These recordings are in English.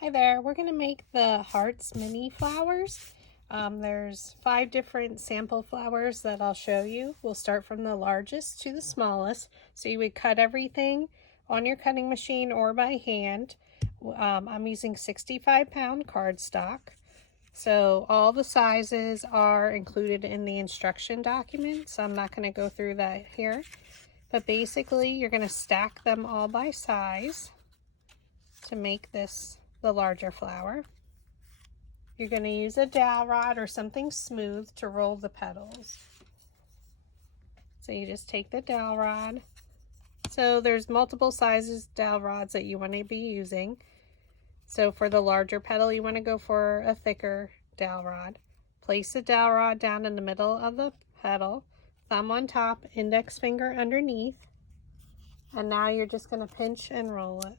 Hi there, we're going to make the hearts mini flowers. There's 5 different sample flowers that I'll show you. We'll start from the largest to the smallest. So you would cut everything on your cutting machine or by hand. I'm using 65-pound cardstock. So all the sizes are included in the instruction document, so I'm not going to go through that here. But basically you're going to stack them all by size to make this the larger flower. You're going to use a dowel rod or something smooth to roll the petals. So you just take the dowel rod. So there's multiple sizes dowel rods that you want to be using. So for the larger petal, you want to go for a thicker dowel rod. Place the dowel rod down in the middle of the petal, thumb on top, index finger underneath, and now you're just going to pinch and roll it.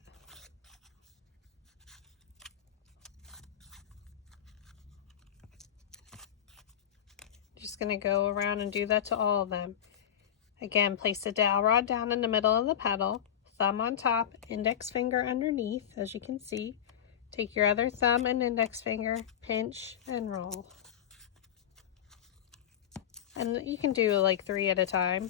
Just going to go around and do that to all of them. Again, place the dowel rod down in the middle of the petal, thumb on top, index finger underneath, as you can see. Take your other thumb and index finger, pinch and roll. And you can do like 3 at a time.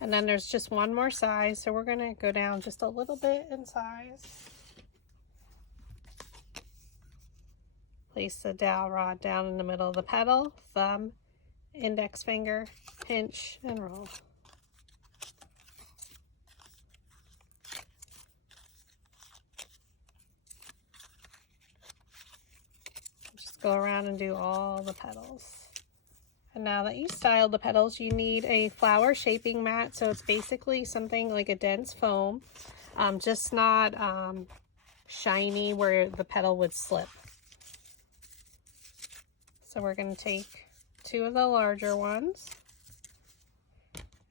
And then there's just one more size, so we're going to go down just a little bit in size. Place the dowel rod down in the middle of the petal, thumb, index finger, pinch and roll. Just go around and do all the petals. And now that you styled the petals, you need a flower shaping mat. So it's basically something like a dense foam, just not shiny where the petal would slip. So we're going to take 2 of the larger ones,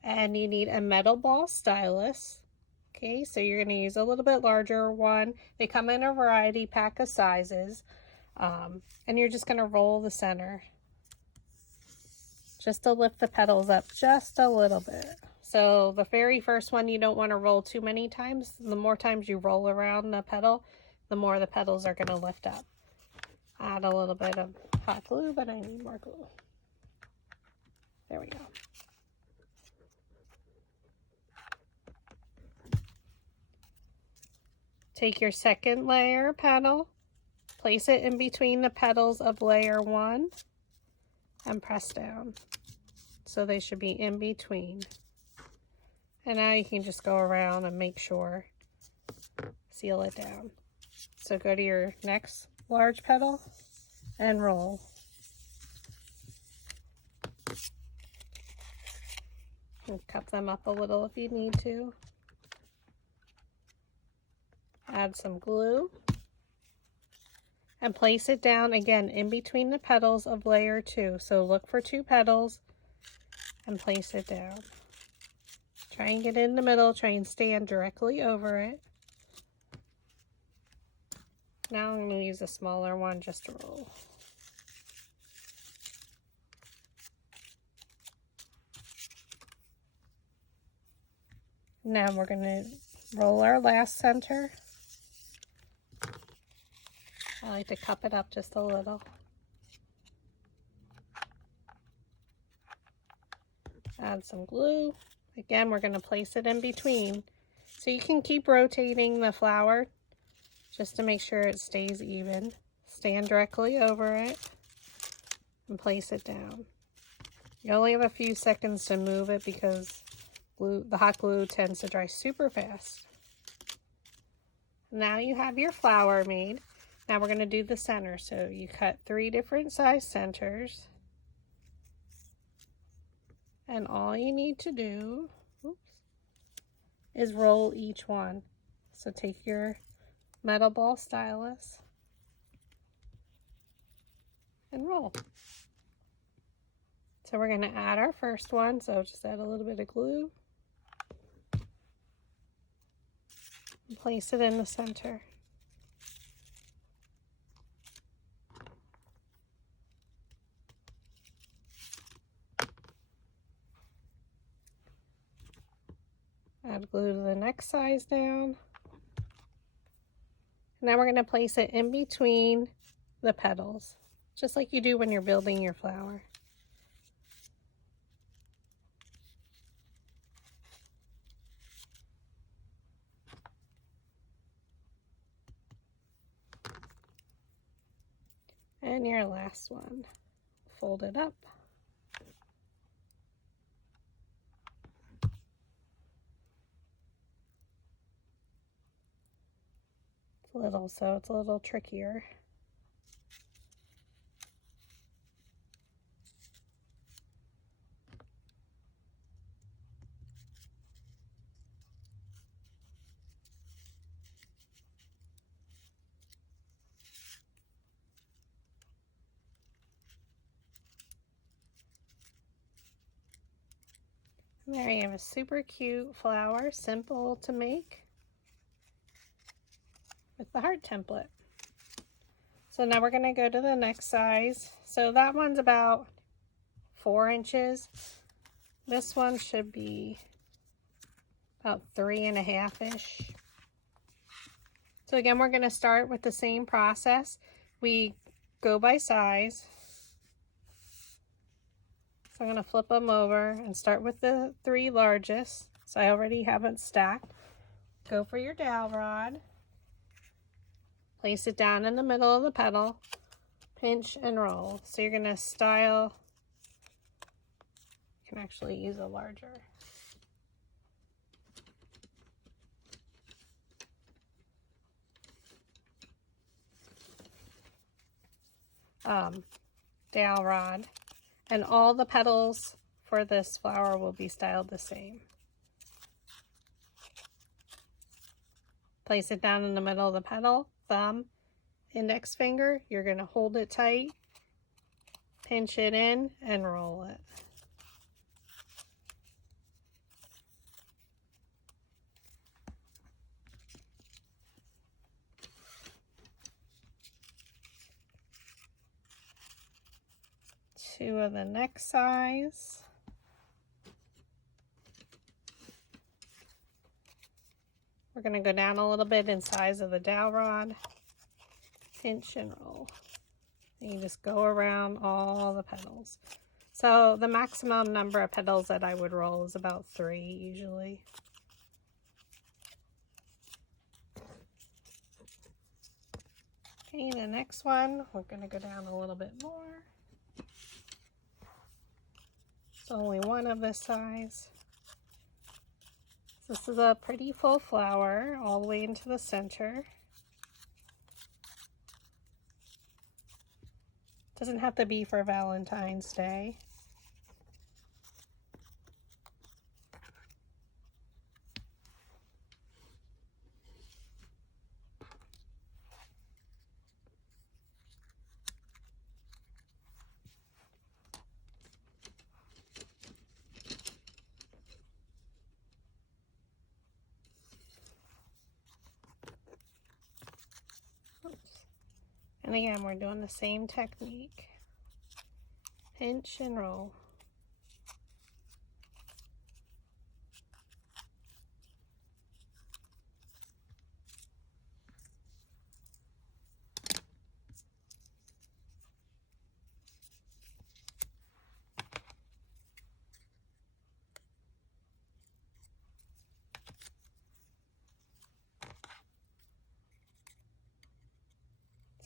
and you need a metal ball stylus. Okay, so you're going to use a little bit larger one. They come in a variety pack of sizes, and you're just going to roll the center just to lift the petals up just a little bit. So the very first one, you don't want to roll too many times. The more times you roll around the petal, the more the petals are going to lift up. Add a little bit of hot glue, but I need more glue. There we go. Take your second layer petal, place it in between the petals of layer 1, and press down. So they should be in between. And now you can just go around and make sure, seal it down. So go to your next large petal and roll. And cup them up a little if you need to. Add some glue. And place it down again in between the petals of layer 2. So look for 2 petals and place it down. Try and get in the middle, try and stand directly over it. Now I'm going to use a smaller one just to roll. Now we're going to roll our last center. I like to cup it up just a little. Add some glue. Again, we're going to place it in between. So you can keep rotating the flower just to make sure it stays even. Stand directly over it and place it down. You only have a few seconds to move it because the hot glue tends to dry super fast. Now you have your flower made. Now we're going to do the center. So you cut 3 different size centers. And all you need to do is roll each one. So take your metal ball stylus and roll. So we're going to add our first one. So just add a little bit of glue. And place it in the center. Add glue to the next size down. Now we're going to place it in between the petals, just like you do when you're building your flower. And your last one, fold it up. So it's a little trickier. And there you have a super cute flower, simple to make, with the heart template. So now we're going to go to the next size. So that one's about 4 inches. This one should be about 3.5-ish. So again, we're going to start with the same process. We go by size. So I'm going to flip them over and start with the 3 largest. So I already have it stacked. Go for your dowel rod. Place it down in the middle of the petal, pinch and roll. So you're going to style, you can actually use a larger. Dowel rod, and all the petals for this flower will be styled the same. Place it down in the middle of the petal, thumb, index finger, you're going to hold it tight, pinch it in, and roll it. Two of the next size. We're going to go down a little bit in size of the dowel rod, pinch and roll. And you just go around all the petals. So the maximum number of petals that I would roll is about 3 usually. Okay, the next one, we're going to go down a little bit more. It's only one of this size. This is a pretty full flower all the way into the center. Doesn't have to be for Valentine's Day. And again, we're doing the same technique. Pinch and roll.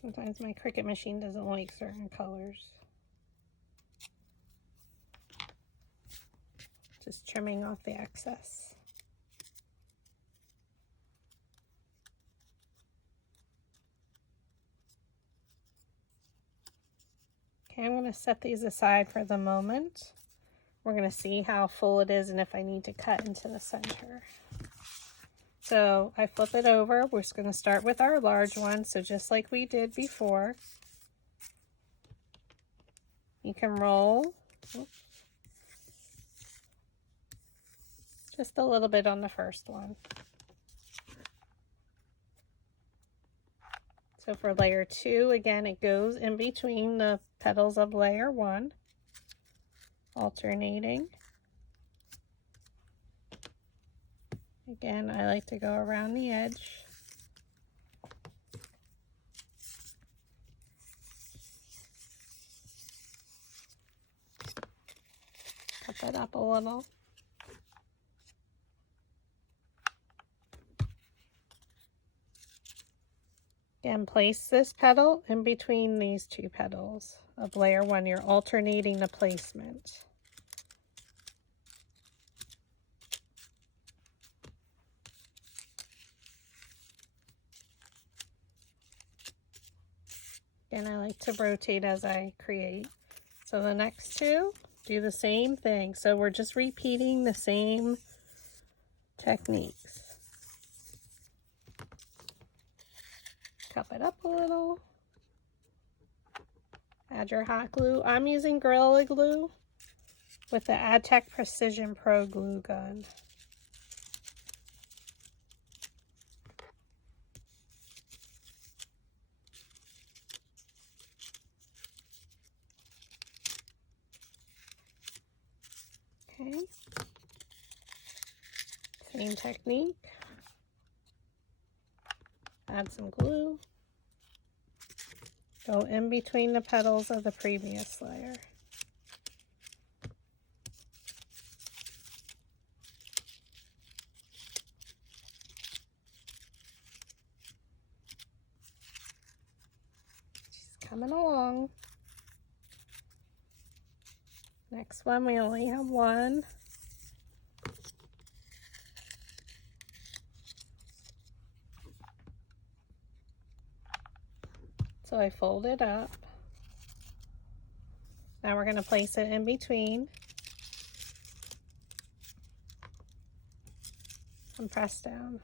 Sometimes my Cricut machine doesn't like certain colors. Just trimming off the excess. Okay, I'm going to set these aside for the moment. We're going to see how full it is and if I need to cut into the center. So I flip it over. We're just going to start with our large one. So just like we did before, you can roll just a little bit on the first one. So for layer 2, again, it goes in between the petals of layer 1, alternating. Again, I like to go around the edge. up a little. And place this petal in between these two petals of layer 1. You're alternating the placement. And I like to rotate as I create. So the next two, do the same thing. So we're just repeating the same techniques. Cup it up a little. Add your hot glue. I'm using Gorilla Glue with the AdTech Precision Pro glue gun. Okay. Same technique. Add some glue. Go in between the petals of the previous layer. She's coming along. Next one, we only have one. So I fold it up. Now we're going to place it in between and press down.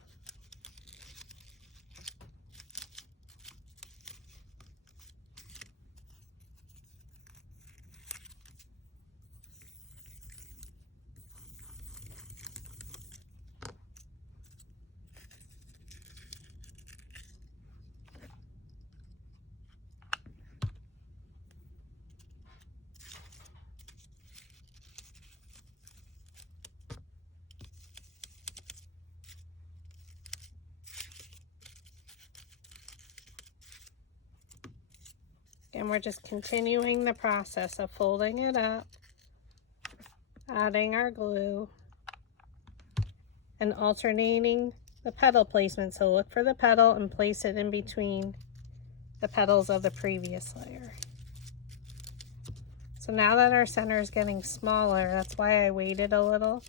And we're just continuing the process of folding it up, adding our glue, and alternating the petal placement. So look for the petal and place it in between the petals of the previous layer. So now that our center is getting smaller, that's why I waited a little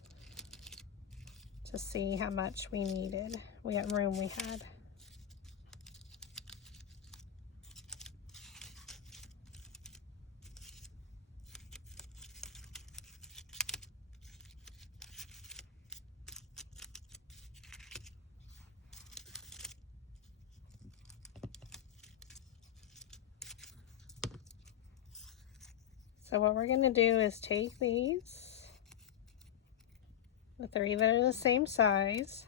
to see how much we needed, what room we had. So what we're going to do is take these, if they're either the same size,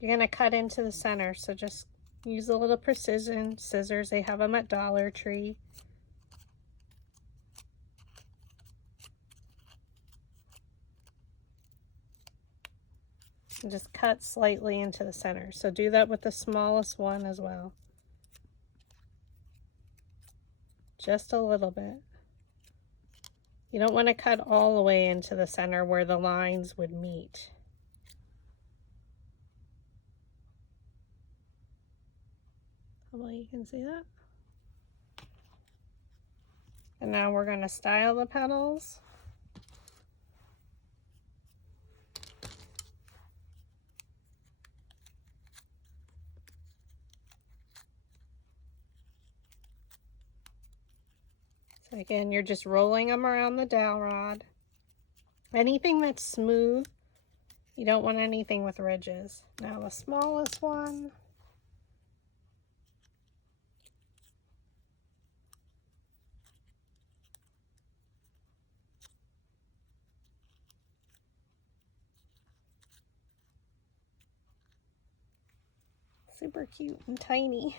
you're going to cut into the center. So just use a little precision scissors. They have them at Dollar Tree. And just cut slightly into the center. So do that with the smallest one as well. Just a little bit. You don't want to cut all the way into the center where the lines would meet. Hopefully you can see that. And now we're going to style the petals. So again, you're just rolling them around the dowel rod. Anything that's smooth, you don't want anything with ridges. Now the smallest one. Super cute and tiny.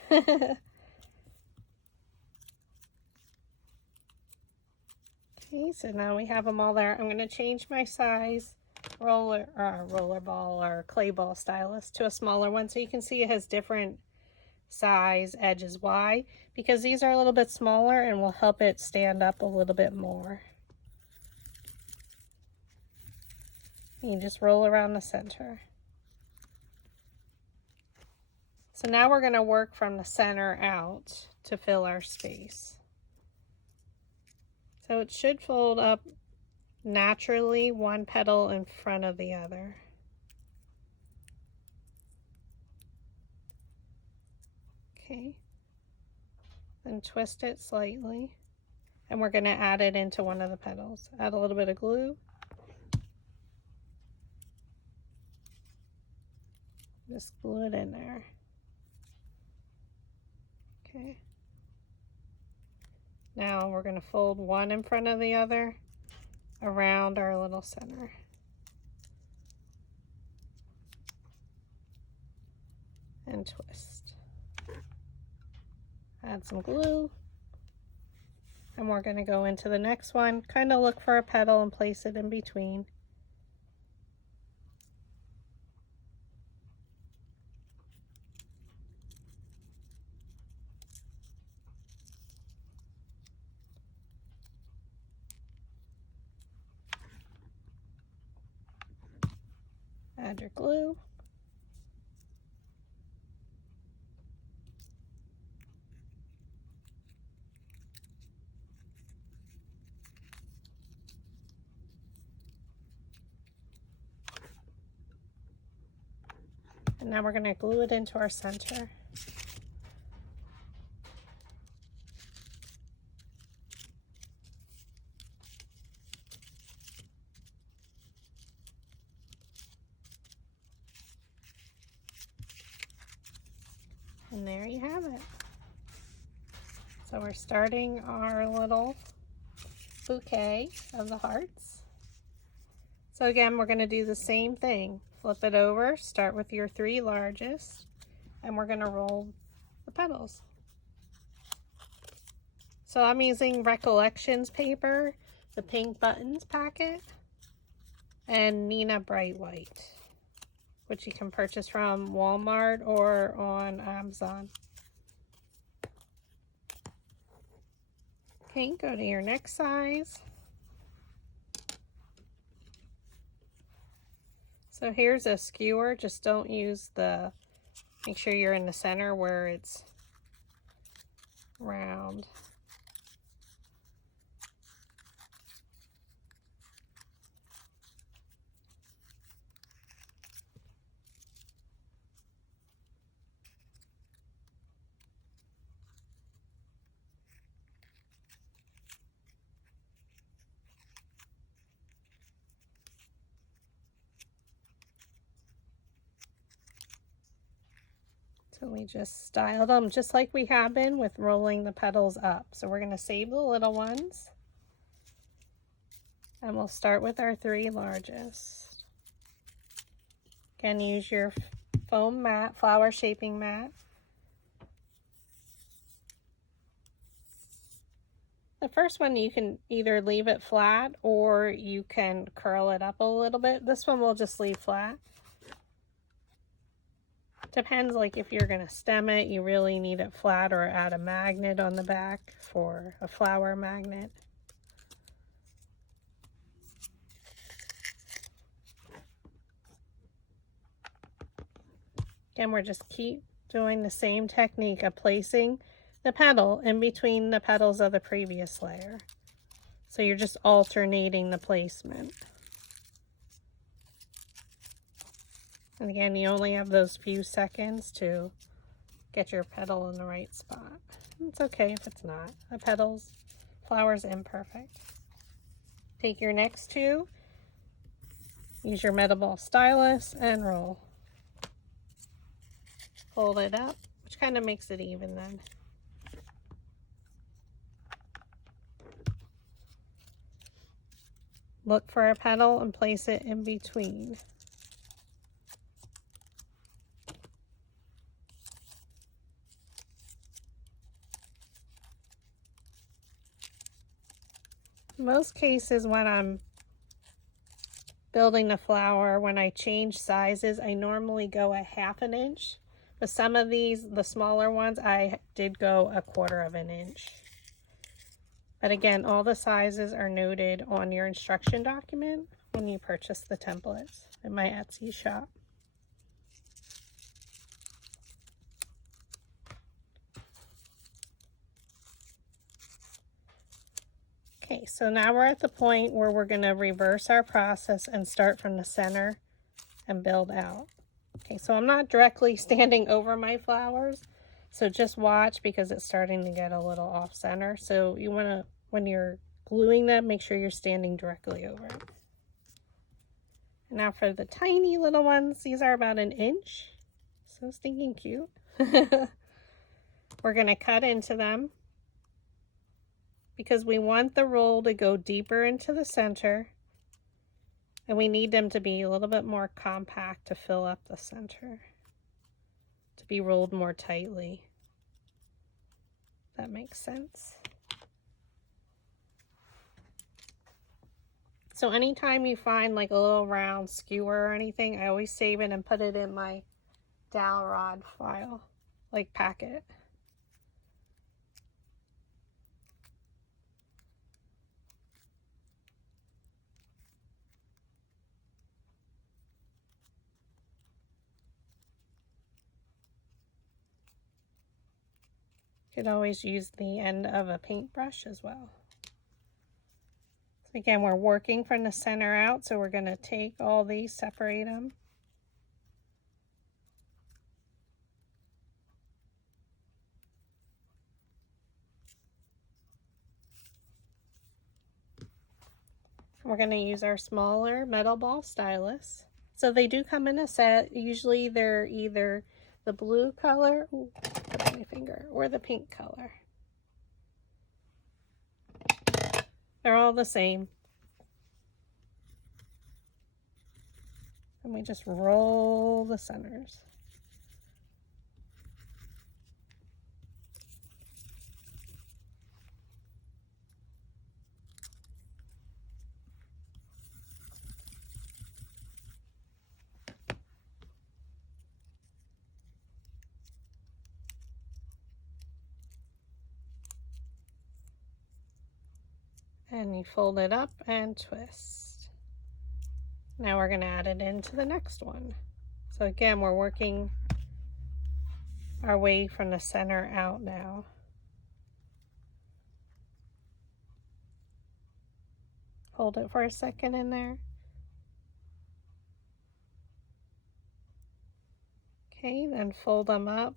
Okay, so now we have them all there. I'm going to change my size roller ball or clay ball stylus to a smaller one, so you can see it has different size edges. Why? Because these are a little bit smaller and will help it stand up a little bit more. You just roll around the center. So now we're going to work from the center out to fill our space. So it should fold up naturally, one petal in front of the other. Okay. Then twist it slightly. And we're going to add it into one of the petals. Add a little bit of glue. Just glue it in there. Okay. Now we're going to fold one in front of the other around our little center. And twist. Add some glue. And we're going to go into the next one. Kind of look for a petal and place it in between. Add your glue. And now we're going to glue it into our center. And there you have it. So we're starting our little bouquet of the hearts. So again, we're going to do the same thing. Flip it over, start with your three largest, and we're going to roll the petals. So I'm using Recollections paper, the Pink Buttons packet, and Nina Bright White, which you can purchase from Walmart or on Amazon. Okay, go to your next size. So here's a skewer, just don't use the, make sure you're in the center where it's round. So we just styled them just like we have been with rolling the petals up. So we're going to save the little ones. And we'll start with our three largest. Again, use your foam mat, flower shaping mat. The first one you can either leave it flat or you can curl it up a little bit. This one we'll just leave flat. Depends, like if you're going to stem it, you really need it flat, or add a magnet on the back for a flower magnet. Again, we're just keep doing the same technique of placing the petal in between the petals of the previous layer. So you're just alternating the placement. And again, you only have those few seconds to get your petal in the right spot. It's okay if it's not. A flower's imperfect. Take your next two, use your metal ball stylus, and roll. Fold it up, which kind of makes it even then. Look for a petal and place it in between. In most cases, when I'm building the flower, when I change sizes, I normally go a ½ an inch. But some of these, the smaller ones, I did go a ¼ of an inch. But again, all the sizes are noted on your instruction document when you purchase the templates in my Etsy shop. Okay, so now we're at the point where we're going to reverse our process and start from the center and build out. Okay, so I'm not directly standing over my flowers, so just watch because it's starting to get a little off center. So you want to, when you're gluing them, make sure you're standing directly over it. Now for the tiny little ones, these are about 1 inch. So stinking cute. We're going to cut into them because we want the roll to go deeper into the center, and we need them to be a little bit more compact to fill up the center, to be rolled more tightly. That makes sense. So anytime you find like a little round skewer or anything, I always save it and put it in my dowel rod file, like packet. You could always use the end of a paintbrush as well. So again, we're working from the center out, so we're going to take all these, separate them. We're going to use our smaller metal ball stylus. So they do come in a set. Usually they're either the blue color, ooh, put my finger, or the pink color. They're all the same. And we just roll the centers. And you fold it up and twist. Now we're going to add it into the next one. So again, we're working our way from the center out now. Hold it for a second in there. Okay, then fold them up,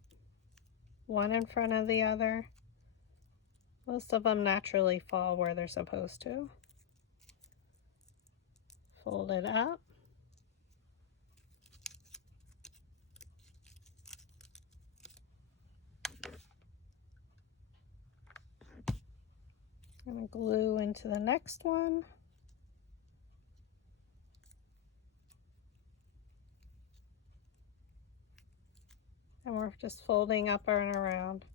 one in front of the other. Most of them naturally fall where they're supposed to. Fold it up. I'm going to glue into the next one. And we're just folding up and around.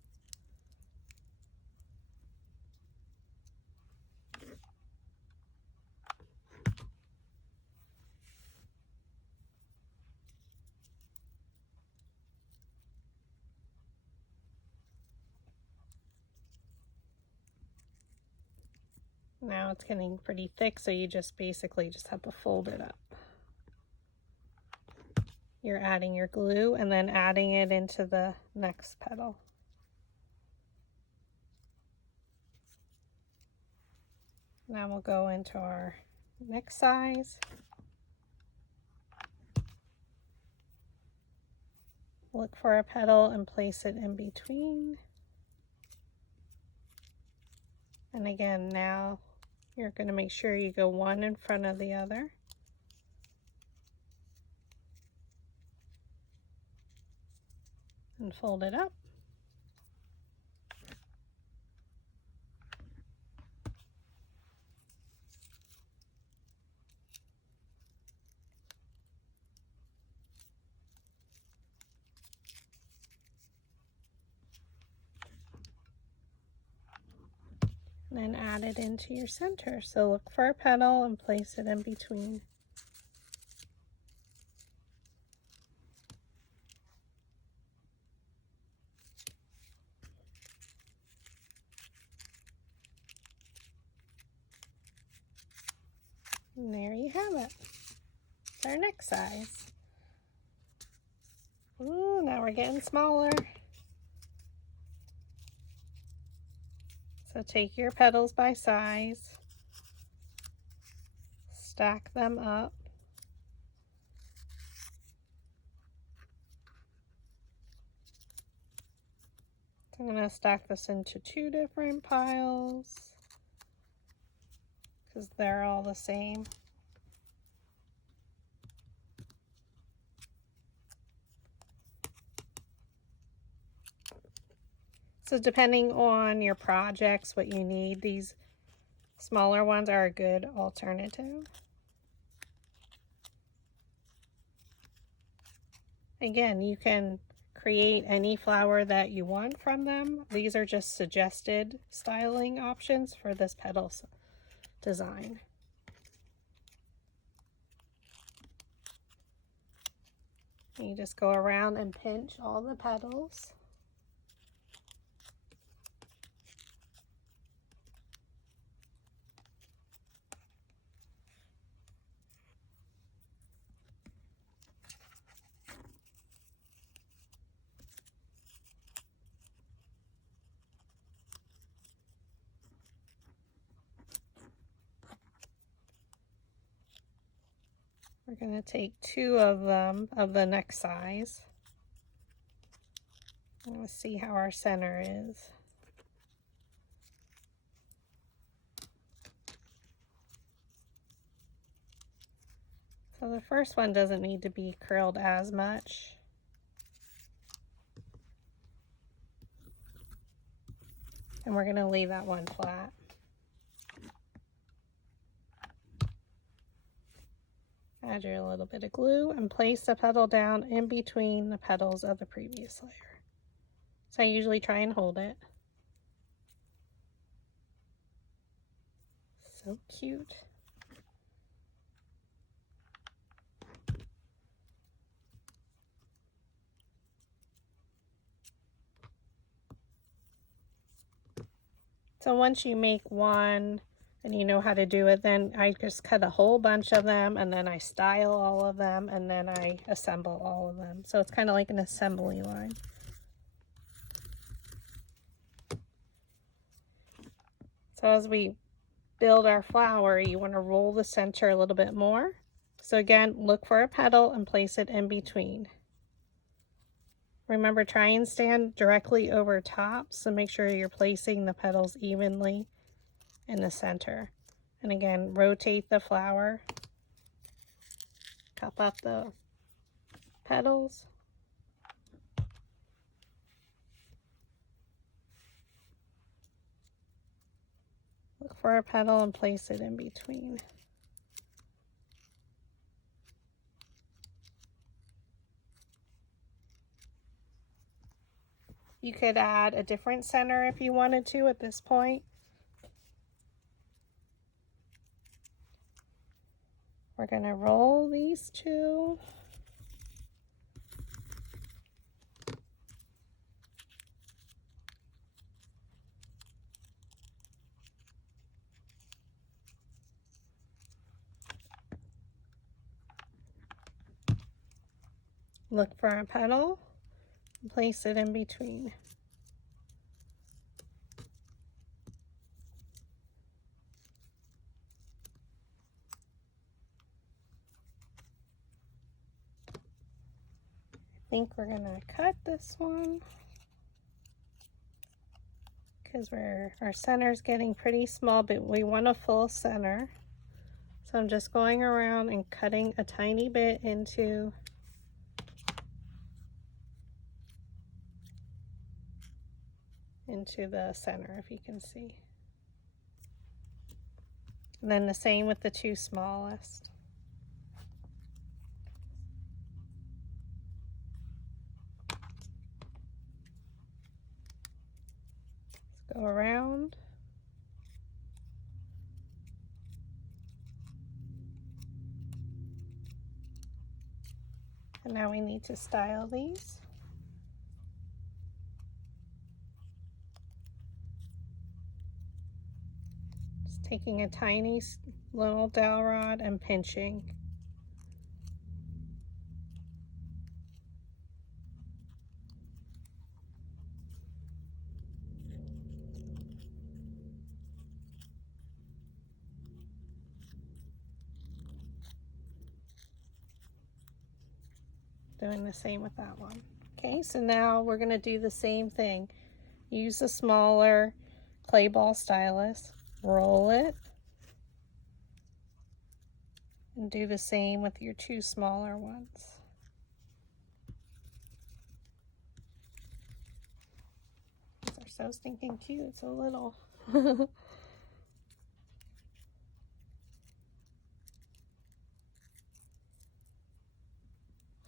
Now it's getting pretty thick, so you just basically just have to fold it up. You're adding your glue and then adding it into the next petal. Now we'll go into our next size. Look for a petal and place it in between. And again, now you're going to make sure you go one in front of the other. And fold it up. And then add it into your center. So look for a petal and place it in between. And there you have it. It's our next size. Ooh, now we're getting smaller. So take your petals by size, stack them up. I'm going to stack this into 2 different piles because they're all the same. So depending on your projects, what you need, these smaller ones are a good alternative. Again, you can create any flower that you want from them. These are just suggested styling options for this Petals design. You just go around and pinch all the petals. We're going to take 2 of them of the next size. Let's see how our center is. So the first one doesn't need to be curled as much. And we're going to leave that one flat. Add your little bit of glue and place the petal down in between the petals of the previous layer. So I usually try and hold it. So cute. So once you make one and you know how to do it, then I just cut a whole bunch of them and then I style all of them and then I assemble all of them. So it's kind of like an assembly line. So as we build our flower, you want to roll the center a little bit more. So again, look for a petal and place it in between. Remember, try and stand directly over top, so make sure you're placing the petals evenly in the center. And again, rotate the flower, cup up the petals. Look for a petal and place it in between. You could add a different center if you wanted to at this point. We're going to roll these 2. Look for a petal and place it in between. I think we're gonna cut this one because our center's getting pretty small, but we want a full center. So I'm just going around and cutting a tiny bit into the center, if you can see. And then the same with the 2 smallest. Go around. And now we need to style these. Just Taking a tiny little dowel rod and pinching. Doing the same with that one. Okay, so now we're going to do the same thing. Use a smaller clay ball stylus, roll it, and do the same with your two smaller ones. These are so stinking cute, so little.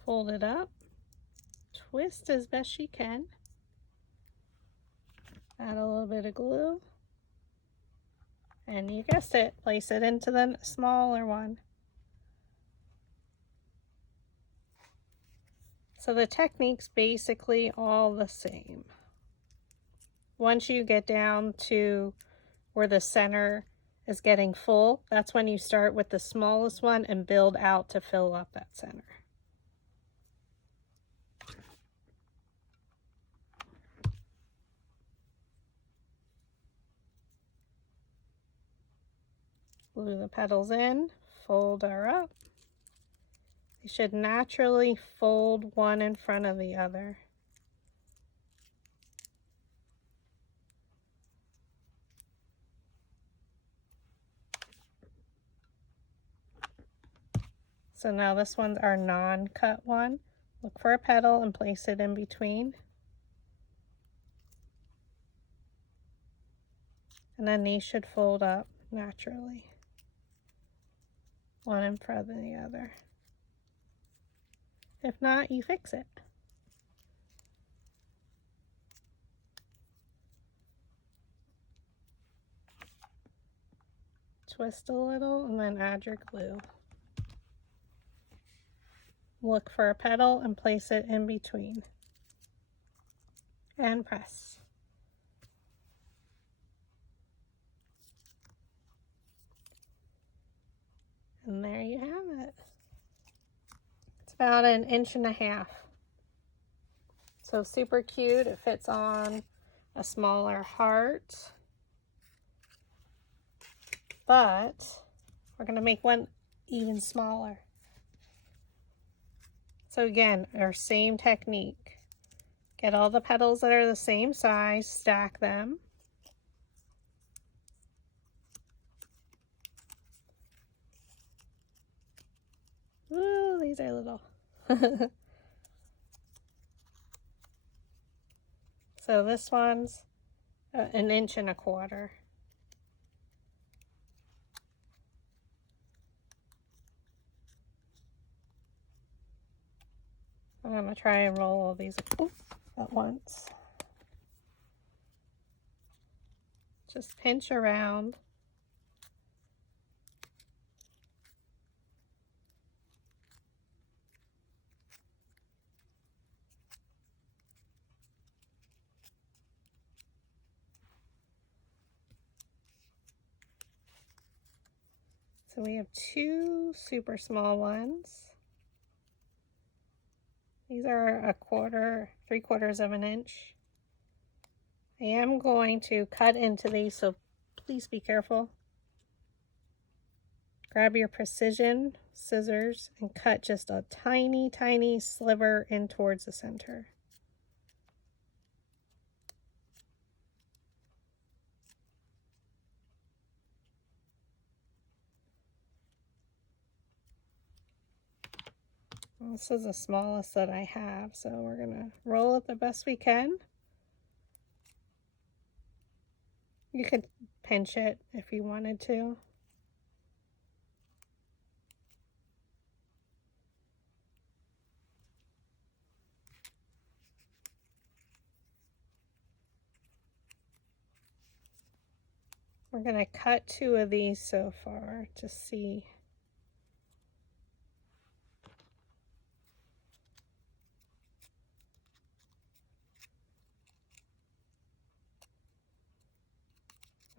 Fold it up, twist as best you can, add a little bit of glue, and you guessed it, place it into the smaller one. So the technique's basically all the same. Once you get down to where the center is getting full, that's when you start with the smallest one and build out to fill up that center. Glue the petals in, fold her up. They should naturally fold one in front of the other. So now this one's our non-cut one. Look for a petal and place it in between. And then these should fold up naturally, one in front of the other. If not, you fix it. Twist a little and then add your glue. Look for a petal and place it in between. And press. And there you have it. It's about 1.5 inches. So super cute. It fits on a smaller heart. But we're going to make one even smaller. So again, our same technique. Get all the petals that are the same size, stack them. Ooh, these are little. So this one's 1.25 inches. I'm going to try and roll all these at once. Just pinch around. So we have 2 super small ones. These are 3/4 of an inch. I am going to cut into these, so please be careful. Grab your precision scissors and cut just a tiny, tiny sliver in towards the center. This is the smallest that I have, so we're going to roll it the best we can. You could pinch it if you wanted to. We're going to cut 2 of these so far to see.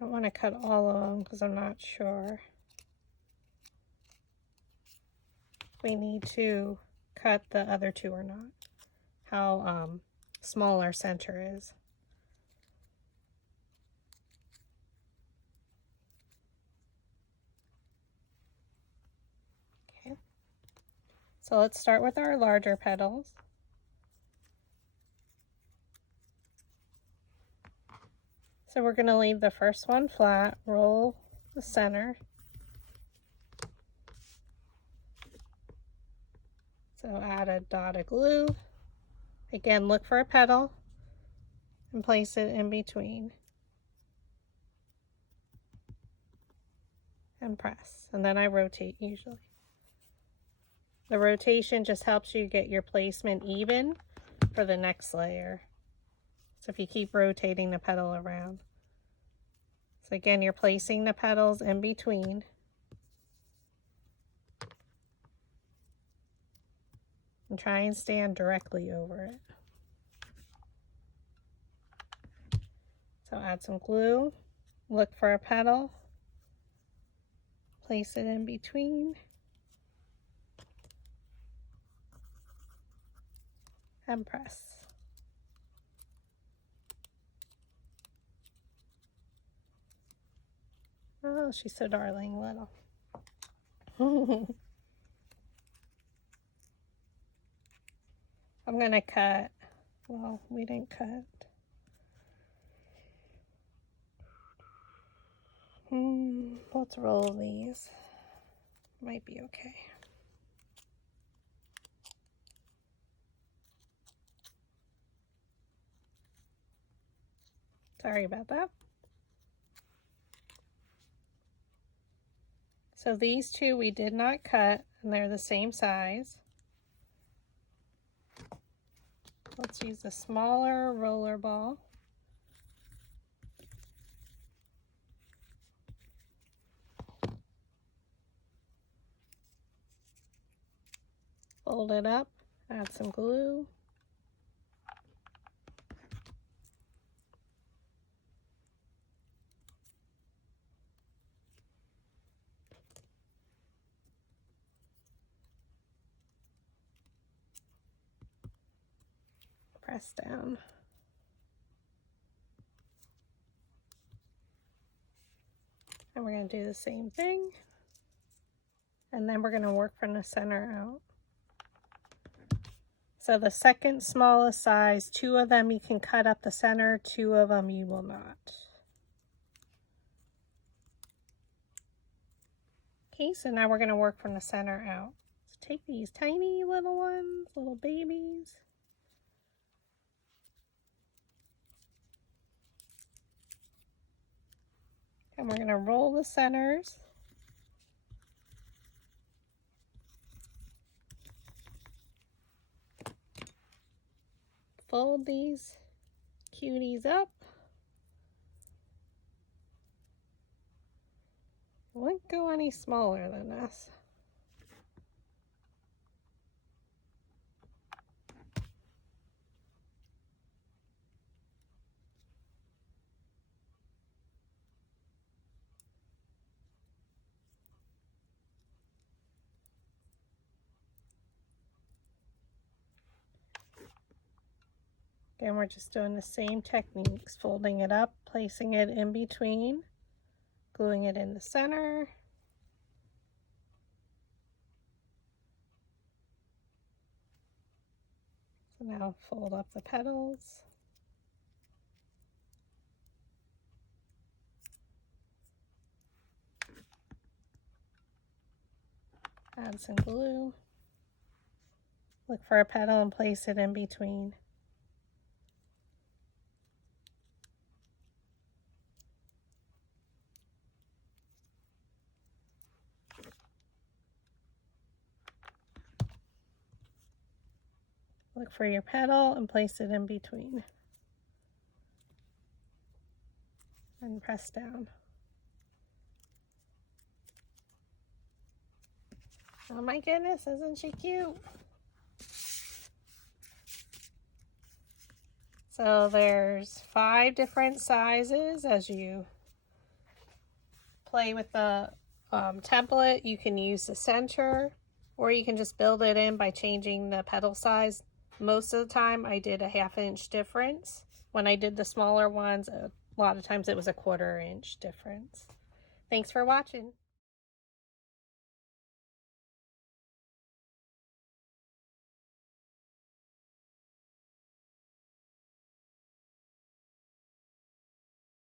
I want to cut all of them because I'm not sure. We need to cut the other two or not. How small our center is. Okay. So let's start with our larger petals. So we're going to leave the first one flat, roll the center. So add a dot of glue. Again, look for a petal and place it in between. And press. And then I rotate usually. The rotation just helps you get your placement even for the next layer. So if you keep rotating the petal around. So again, you're placing the petals in between. And try and stand directly over it. So add some glue, look for a petal, place it in between, and press. Oh, she's so darling little. I'm gonna cut, well, we didn't cut. Let's roll these. Might be okay. Sorry about that. So these two we did not cut, and they're the same size. Let's use a smaller roller ball. Fold it up, add some glue. Press down. And we're going to do the same thing. And then we're going to work from the center out. So the second smallest size, 2 of them you can cut up the center, 2 of them you will not. Okay, so now we're going to work from the center out. So take these tiny little ones, little babies. And we're going to roll the centers. Fold these cuties up. Wouldn't go any smaller than this. Again, we're just doing the same techniques, folding it up, placing it in between, gluing it in the center. So now fold up the petals. Add some glue. Look for a petal and place it in between. Look for your petal and place it in between. And press down. Oh my goodness, isn't she cute? So there's 5 different sizes as you play with the template, you can use the center, or you can just build it in by changing the petal size. Most of the time I did a 1/2 inch difference. When I did the smaller ones, a lot of times it was a 1/4 inch difference. Thanks for watching.